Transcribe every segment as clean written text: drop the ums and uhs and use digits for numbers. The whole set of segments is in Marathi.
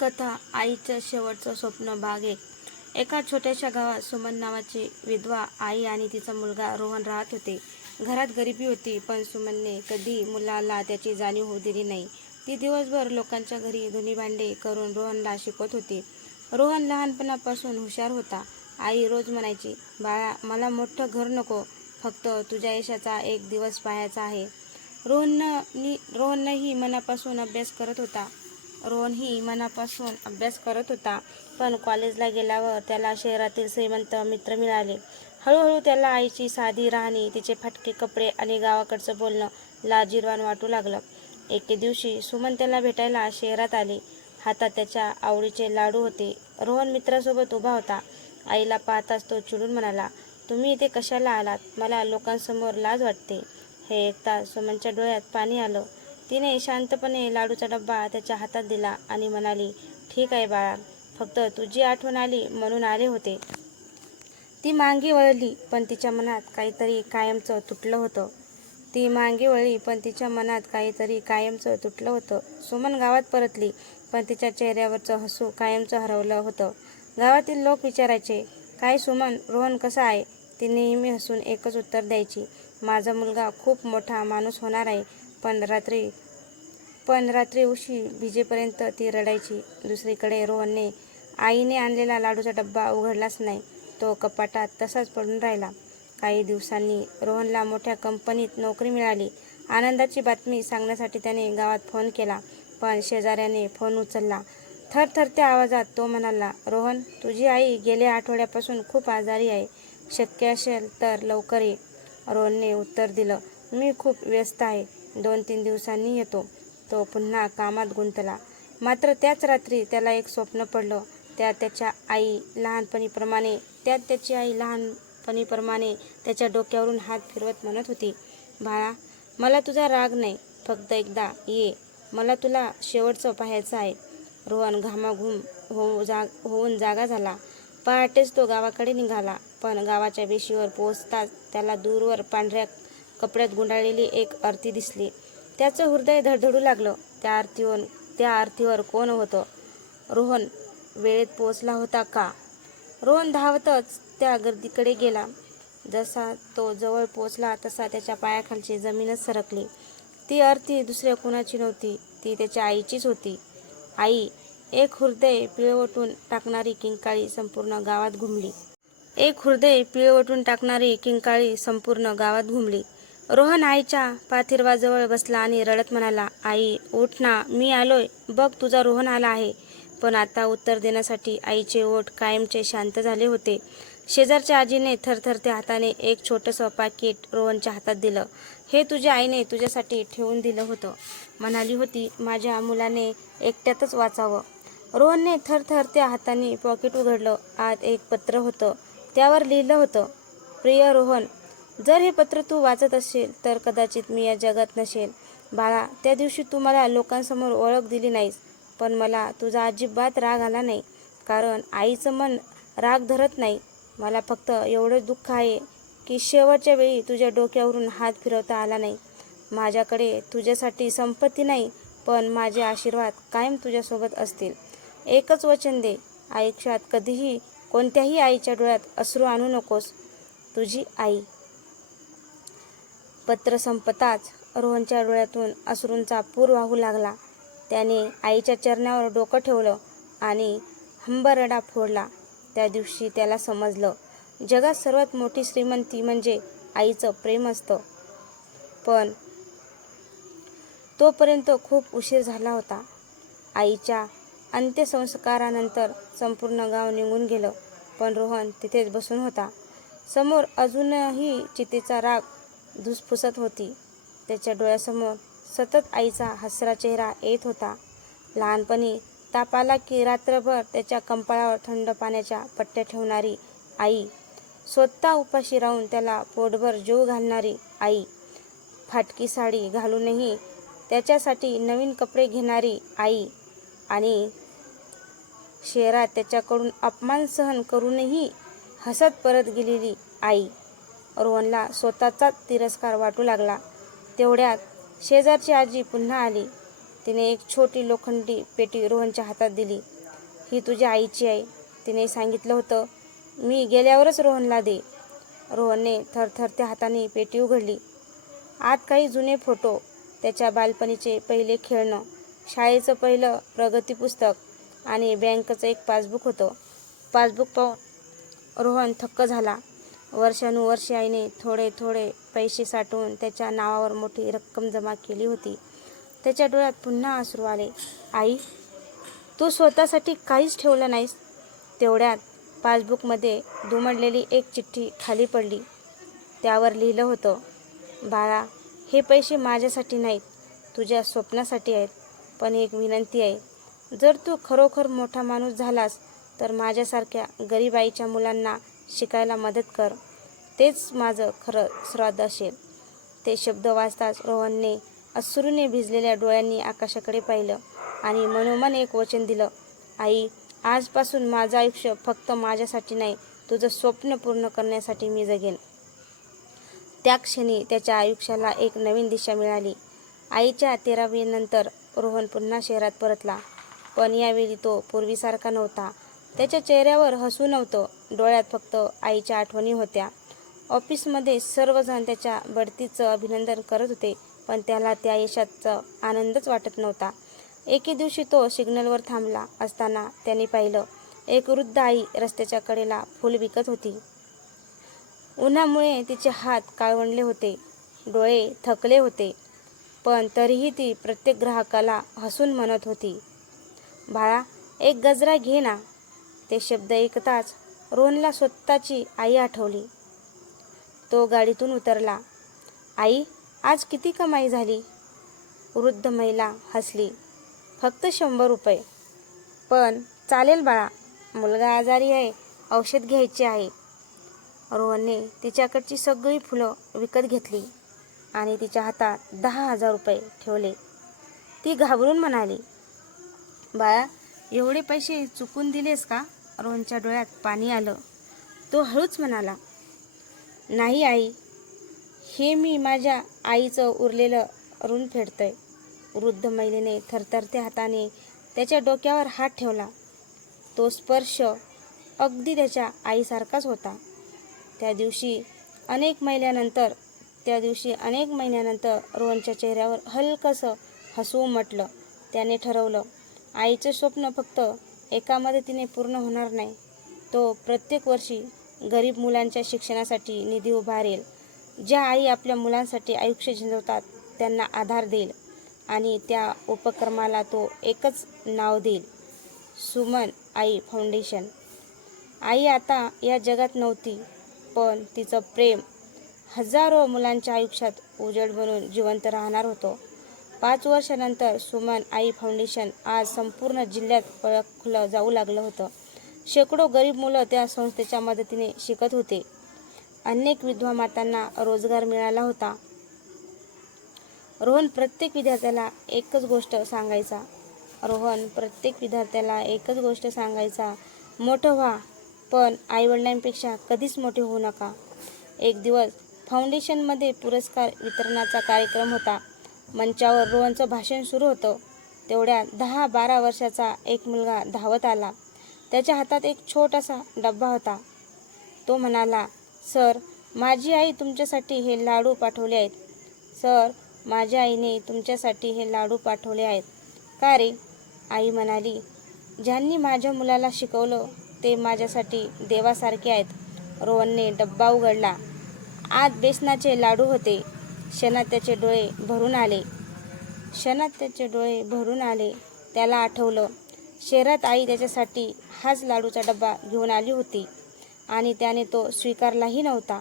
कथा आईचं शेवटचं स्वप्न भाग 1. एका छोट्याशा गावात सुमन नावाची विधवा आई आणि तिचा मुलगा रोहन राहत होते. घरात गरिबी होती, पण सुमनने कधी मुलाला त्याची जाणीव होऊ दिली नाही. ती दिवसभर लोकांच्या घरी धुणी भांडे करून रोहनला शिकवत होती. रोहन लहानपणापासून हुशार होता. आई रोज म्हणायची, बाळा, मला मोठं घर नको, फक्त तुझ्या यशाचा एक दिवस पाहायचा आहे. रोहनही मनापासून अभ्यास करत होता. पण कॉलेजला गेल्यावर त्याला शहरातील श्रीमंत मित्र मिळाले. हळूहळू त्याला आईची साधी राहणी, तिचे फाटके कपडे आणि गावाकडचं बोलणं लाजिरवाण वाटू लागलं. एके दिवशी सुमन त्याला भेटायला शहरात आली. हातात त्याच्या आवडीचे लाडू होते. रोहन मित्रासोबत उभा होता. आईला पाहताच तो चिडून म्हणाला, तुम्ही इथे कशाला आलात? मला लोकांसमोर लाज वाटते. हे ऐकता सुमनच्या डोळ्यात पाणी आलं. तिने शांतपणे लाडूचा डब्बा त्याच्या हातात दिला आणि म्हणाली, ठीक आहे बाळा, फक्त तुझी आठवण आली म्हणून आले होते. ती मागे वळली, पण तिच्या मनात काहीतरी कायमचं तुटलं होतं. सुमन गावात परतली, पण तिच्या चेहऱ्यावरचं हसू कायमचं हरवलं होतं. गावातील लोक विचारायचे, काय सुमन, रोहन कसा आहे? ती नेहमी हसून एकच उत्तर द्यायची, माझा मुलगा खूप मोठा माणूस होणार आहे. पण रात्री उशी भिजेपर्यंत ती रडायची. दुसरीकडे रोहनने आईने आणलेला लाडूचा डब्बा उघडलाच नाही. तो कपाटात तसाच पडून राहिला. काही दिवसांनी रोहनला मोठ्या कंपनीत नोकरी मिळाली. आनंदाची बातमी सांगण्यासाठी त्याने गावात फोन केला, पण शेजाऱ्याने फोन उचलला. थरथरत्या आवाजात तो म्हणाला, रोहन, तुझी आई गेल्या आठवड्यापासून खूप आजारी आहे. शक्य असेल तर लवकर ये. रोहनने उत्तर दिलं, मी खूप व्यस्त आहे. 2-3 दिवसांनी येतो. तो पुन्हा कामात गुंतला. मात्र त्याच रात्री त्याला एक स्वप्न पडलं. त्यात त्याची आई लहानपणीप्रमाणे त्याच्या डोक्यावरून हात फिरवत म्हणत होती, बाळा, मला तुझा राग नाही, फक्त एकदा ये, मला तुला शेवटचं पाहायचं आहे. रोहन घामाघूम होऊन जागा झाला. पहाटेच तो गावाकडे निघाला. पण गावाच्या वेशीवर पोहोचताच त्याला दूरवर पांढऱ्या कपड्यात गुंडाळलेली एक आरती दिसली. त्याचं हृदय धडधडू लागलं. त्या आरतीवर कोण होतं? रोहन वेळेत पोहोचला होता का? रोहन धावतच त्या गर्दीकडे गेला. जसा तो जवळ पोहोचला तसा त्याच्या पायाखालची जमीनच सरकली. ती आरती दुसऱ्या कुणाची नव्हती, ती त्याच्या आईचीच होती. आई, एक हृदय पिळवटून टाकणारी किंकाळी संपूर्ण गावात घुमली. रोहन आईच्या पाठीरावाजवळ बसला आणि रडत म्हणाला, आई, उठ ना, मी आलोय, बघ तुझा रोहन आला आहे. पण आता उत्तर देण्यासाठी आईचे ओठ कायमचे शांत झाले होते. शेजारच्या आजीने थरथरत्या हाताने एक छोटंसं पाकीट रोहनच्या हातात दिलं. हे तुझ्या आईने तुझ्यासाठी ठेवून दिलं होतं. म्हणाली होती, माझ्या मुलाने एकट्यातच वाचावं. रोहनने थरथरत्या हाताने पॉकेट उघडलं. आत एक पत्र होतं. त्यावर लिहिलं होतं, प्रिय रोहन, जर हे पत्र तू वाचत असेल तर कदाचित मी या जगात नसेल. बाळा, त्या दिवशी तू मला लोकांसमोर ओळख दिली नाहीस, पण मला तुझा अजिबात राग आला नाही, कारण आईचं मन राग धरत नाही. मला फक्त एवढंच दुःख आहे की शेवटच्या वेळी तुझ्या डोक्यावरून हात फिरवता आला नाही. माझ्याकडे तुझ्यासाठी संपत्ती नाही, पण माझे आशीर्वाद कायम तुझ्यासोबत असतील. एकच वचन दे, आयुष्यात कधीही कोणत्याही आईच्या डोळ्यात अश्रू आणू नकोस. तुझी आई. पत्र संपताच रोहनच्या डोळ्यातून अश्रूंचा पूर वाहू लागला. त्याने आईच्या चरणावर डोकं ठेवलं आणि हंबरडा फोडला. त्या दिवशी त्याला समजलं, जगात सर्वात मोठी श्रीमंती म्हणजे आईचं प्रेम असतं. पण तोपर्यंत खूप उशीर झाला होता. आईच्या अंत्यसंस्कारानंतर संपूर्ण गाव निघून गेलं, पण रोहन तिथेच बसून होता. समोर अजूनही चितेचा राख धुसफुसत होती. त्याच्या डोळ्यासमोर सतत आईचा हसरा चेहरा येत होता. लहानपणी ताप आला की रात्रभर त्याच्या कपाळावर थंड पाण्याच्या पट्ट्या ठेवणारी आई, स्वतः उपाशी राहून त्याला पोटभर जेवू घालणारी आई, फाटकी साडी घालूनही त्याच्यासाठी नवीन कपडे घेणारी आई आणि शहरात त्याच्याकडून अपमान सहन करूनही हसत परत गेलेली आई. रोहनला स्वतःचाच तिरस्कार वाटू लागला. तेवढ्यात शेजारची आजी पुन्हा आली. तिने एक छोटी लोखंडी पेटी रोहनच्या हातात दिली. ही तुझ्या आईची आहे. तिने सांगितलं होतं. मी गेल्यावरच रोहनला दे. रोहनने थरथरत्या हाताने पेटी उघडली. आत काही जुने फोटो, त्याच्या बालपणीचे पहिले खेळणं, शाळेचं पहिलं प्रगती पुस्तक आणि बँकेचं एक पासबुक होतं. पासबुक पाहून रोहन थक्क झाला. वर्षानुवर्षे आईने थोडे थोडे पैसे साठवून त्याच्या नावावर मोठी रक्कम जमा केली होती. त्याच्या डोळ्यात पुन्हा अश्रू आले. आई, तू स्वतःसाठी काहीच ठेवलं नाहीस. तेवढ्यात पासबुकमध्ये दुमडलेली एक चिठ्ठी खाली पडली. त्यावर लिहिलं होतं, बाळा, हे पैसे माझ्यासाठी नाहीत, तुझ्या स्वप्नासाठी आहेत. पण एक विनंती आहे. जर तू खरोखर मोठा माणूस झालास तर माझ्यासारख्या गरीब आईच्या मुलांना शिकायला मदत कर. तेच माझं खरं श्राद्ध असेल. ते शब्द वाचताच रोहनने अश्रूने भिजलेल्या डोळ्यांनी आकाशाकडे पाहिलं आणि मनोमन एक वचन दिलं. आई, आजपासून माझं आयुष्य फक्त माझ्यासाठी नाही, तुझं स्वप्न पूर्ण करण्यासाठी मी जगेन. त्या क्षणी त्याच्या आयुष्याला एक नवीन दिशा मिळाली. आईच्या 13वीनंतर रोहन पुन्हा शहरात परतला. पण यावेळी तो पूर्वीसारखा नव्हता. त्याच्या चेहऱ्यावर हसू नव्हतं, डोळ्यात फक्त आईच्या आठवणी होत्या. ऑफिसमध्ये सर्वजण त्याच्या बढतीचं अभिनंदन करत होते, पण त्याला त्या यशाचा आनंदच वाटत नव्हता. एके दिवशी तो सिग्नलवर थांबला असताना त्याने पाहिलं, एक वृद्ध आई रस्त्याच्या कडेला फूल विकत होती. उन्हामुळे तिचे हात काळवंडले होते, डोळे थकले होते, पण तरीही ती प्रत्येक ग्राहकाला हसून म्हणत होती, बाळा, एक गजरा घे ना. ते शब्द ऐकताच रोहनला स्वतःची आई आठवली. तो गाडीतून उतरला. आई, आज किती कमाई झाली? वृद्ध महिला हसली. फक्त 100 रुपये. पण चालेल बाळा, मुलगा आजारी आहे, औषध घ्यायचे आहे. रोहनने तिच्याकडची सगळी फुलं विकत घेतली आणि तिच्या हातात 10,000 रुपये ठेवले. ती घाबरून म्हणाली, बाळा, एवढे पैसे चुकून दिलेस का? रोहनच्या डोळ्यात पाणी आलं. तो हळूच म्हणाला, नाही आई, हे मी माझ्या आईचं उरलेलं ऋण फेडतोय. वृद्ध महिलेने थरथरत्या हाताने त्याच्या डोक्यावर हात ठेवला. तो स्पर्श अगदी त्याच्या आईसारखाच होता. त्या दिवशी अनेक महिन्यानंतर रोहनच्या चेहऱ्यावर हलकंसं हसू उमटलं. त्याने ठरवलं, आईचं स्वप्न फक्त एका मदतीने पूर्ण होणार नाही. तो प्रत्येक वर्षी गरीब मुलांच्या शिक्षणासाठी निधी उभारेल. ज्या आई आपल्या मुलांसाठी आयुष्य झिजवतात त्यांना आधार देईल आणि त्या उपक्रमाला तो एकच नाव देईल, सुमन आई फाउंडेशन. आई आता या जगात नव्हती, पण तिचं प्रेम हजारो मुलांच्या आयुष्यात उजेड बनून जिवंत राहणार होतं. 5 वर्षानंतर सुमन आई फाउंडेशन आज संपूर्ण जिल्ह्यात ओळखलं जाऊ लागलं होतं. शेकडो गरीब मुलं त्या संस्थेच्या मदतीने शिकत होते. अनेक विधवा मातांना रोजगार मिळाला होता. रोहन प्रत्येक विद्यार्थ्याला एकच गोष्ट सांगायचा, मोठं व्हा, पण आईवडिलांपेक्षा कधीच मोठे होऊ नका. एक दिवस फाउंडेशनमध्ये पुरस्कार वितरणाचा कार्यक्रम होता. मंचावर रोहनचं भाषण सुरू होतं. तेवढ्यात 10-12 वर्षाचा एक मुलगा धावत आला. त्याच्या हातात एक छोटासा डब्बा होता. तो म्हणाला, सर, माझी आई तुमच्यासाठी हे लाडू पाठवले आहेत. सर, माझ्या आईने तुमच्यासाठी हे लाडू पाठवले आहेत. का रे? आई म्हणाली, ज्यांनी माझ्या मुलाला शिकवलं ते माझ्यासाठी देवासारखे आहेत. रोहनने डब्बा उघडला. आत बेसनाचे लाडू होते. क्षणात त्याचे डोळे भरून आले. त्याला आठवलं, शहरात आई त्याच्यासाठी हाच लाडूचा डब्बा घेऊन आली होती आणि त्याने तो स्वीकारलाही नव्हता.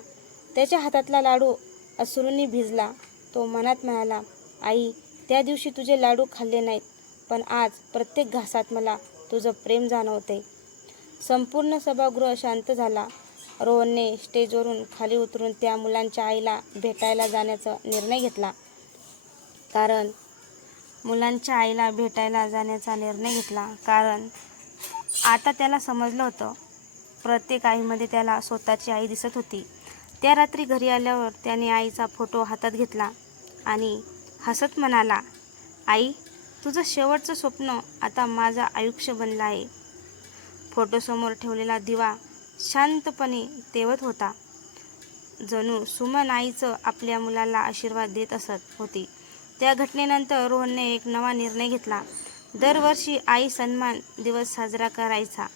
त्याच्या हातातला लाडू अश्रूंनी भिजला. तो मनात म्हणाला, आई, त्या दिवशी तुझे लाडू खाल्ले नाहीत, पण आज प्रत्येक घासात मला तुझं प्रेम जाणवते. संपूर्ण सभागृह शांत झाला. रोहनने स्टेजवरून खाली उतरून त्या मुलांच्या आईला भेटायला जाण्याचा निर्णय घेतला. कारण आता त्याला समजलं होतं, प्रत्येक आईमध्ये त्याला स्वतःची आई दिसत होती. त्या रात्री घरी आल्यावर त्याने आईचा फोटो हातात घेतला आणि हसत म्हणाला, आई, तुझं शेवटचं स्वप्न आता माझं आयुष्य बनलं आहे. फोटोसमोर ठेवलेला दिवा शांतपणे तेवत होता. जणू सुमन आईचं आपल्या मुलाला आशीर्वाद देत असत होती. त्या घटनेनंतर रोहनने एक नवा निर्णय घेतला. दरवर्षी आई सन्मान दिवस साजरा करायचा.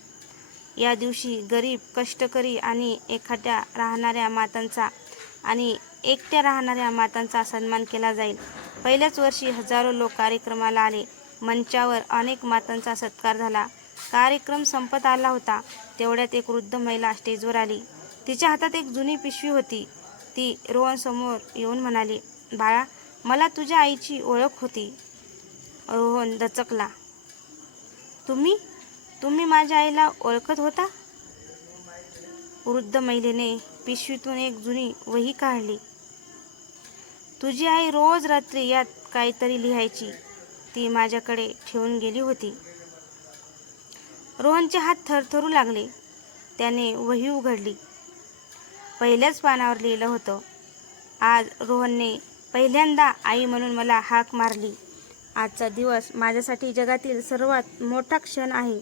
या दिवशी गरीब, कष्टकरी आणि एकट्या राहणाऱ्या मातांचा सन्मान केला जाईल. पहिल्याच वर्षी हजारो लोक कार्यक्रमाला आले. मंचावर अनेक मातांचा सत्कार झाला. कार्यक्रम संपत आला होता तेवढ्यात एक वृद्ध महिला स्टेजवर आली. तिच्या हातात एक जुनी पिशवी होती. ती रोहनसमोर येऊन म्हणाली, बाळा, मला तुझ्या आईची ओळख होती. रोहन दचकला. तुम्ही माझ्या आईला ओळखत होता? वृद्ध महिलेने पिशवीतून एक जुनी वही काढली. तुझी आई रोज रात्री यात काहीतरी लिहायची. ती माझ्याकडे ठेवून गेली होती. रोहनचे हात थरथरू लागले. त्याने वही उघडली. पहिल्याच पानावर लिहिलं होतं, आज रोहनने पहिल्यांदा आई म्हणून मला हाक मारली. आजचा दिवस माझ्यासाठी जगातील सर्वात मोठा क्षण आहे.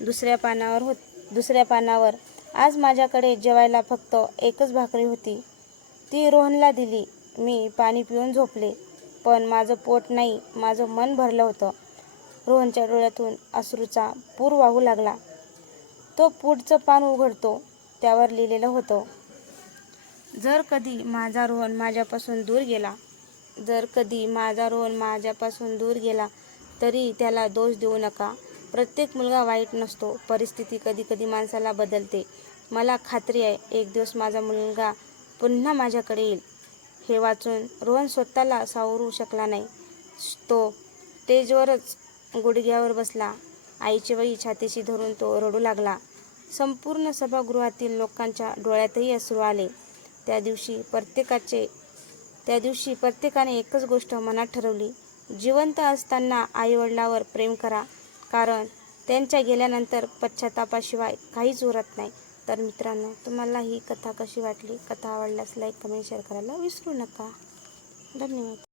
दुसऱ्या पानावर आज माझ्याकडे जेवायला फक्त एकच भाकरी होती. ती रोहनला दिली. मी पाणी पिऊन झोपले. पण माझं पोट नाही, माझं मन भरलं होतं. रोहनच्या डोळ्यातून अश्रूचा पूर वाहू लागला. तो पुढचं पान उघडतो. त्यावर लिहिलेलं होतं, जर कधी माझा रोहन माझ्यापासून दूर गेला तरी त्याला दोष देऊ नका. प्रत्येक मुलगा वाईट नसतो. परिस्थिती कधी माणसाला बदलते. मला खात्री आहे एक दिवस माझा मुलगा पुन्हा माझ्याकडे येईल. हे वाचून रोहन स्वतःला सावरू शकला नाही. तो स्टेजवरच गुडघ्यावर बसला. आईची वही छातीशी धरून तो रडू लागला. संपूर्ण सभागृहातील लोकांच्या डोळ्यातही अश्रू आले. त्या दिवशी प्रत्येकाने एकच गोष्ट मनात ठरवली, जिवंत असताना आईवडिलांवर प्रेम करा, कारण त्यांच्या गेल्यानंतर पश्चातापाशिवाय काहीच उरत नाही. तर मित्रांनो, तुम्हाला ही कथा कशी वाटली? कथा आवडल्यास लाईक, कमेंट, शेअर करायला विसरू नका. धन्यवाद.